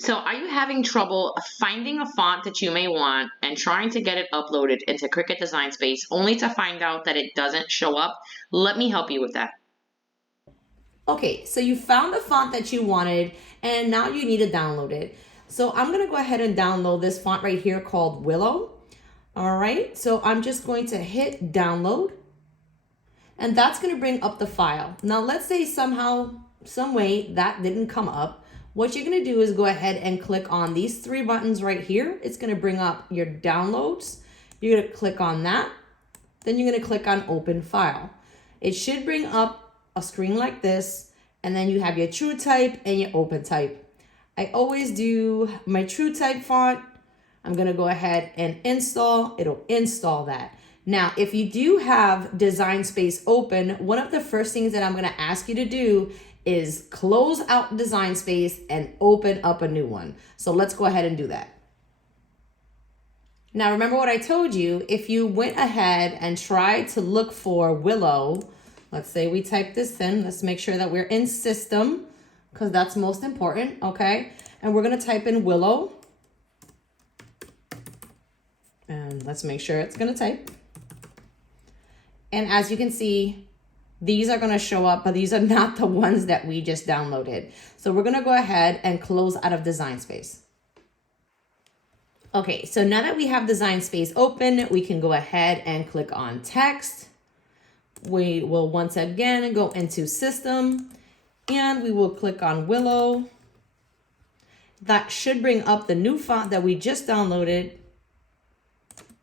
So are you having trouble finding a font that you may want and trying to get it uploaded into Cricut Design Space only to find out that it doesn't show up? Let me help you with that. Okay, so you found the font that you wanted and now you need to download it. So I'm gonna go ahead and download this font right here called Willow. All right, so I'm just going to hit download and that's gonna bring up the file. Now let's say somehow, some way that didn't come up. What you're gonna do is go ahead and click on these three buttons right here. It's gonna bring up your downloads. You're gonna click on that. Then you're gonna click on open file. It should bring up a screen like this, and then you have your true type and your open type. I always do my true type font. I'm gonna go ahead and install, it'll install that. Now, if you do have Design Space open, one of the first things that I'm gonna ask you to do is close out Design Space and open up a new one. So let's go ahead and do that. Now, remember what I told you, if you went ahead and tried to look for Willow, let's say we type this in, let's make sure that we're in system because that's most important, okay? And we're gonna type in Willow. And let's make sure it's gonna type. And as you can see, these are gonna show up, but these are not the ones that we just downloaded. So we're gonna go ahead and close out of Design Space. Okay, so now that we have Design Space open, we can go ahead and click on text. We will once again go into system and we will click on Willow. That should bring up the new font that we just downloaded.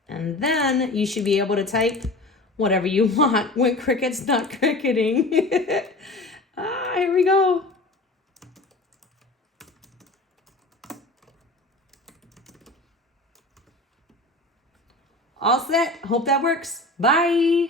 And then you should be able to type whatever you want when Cricut's not cricketing. Here we go. All set. Hope that works. Bye.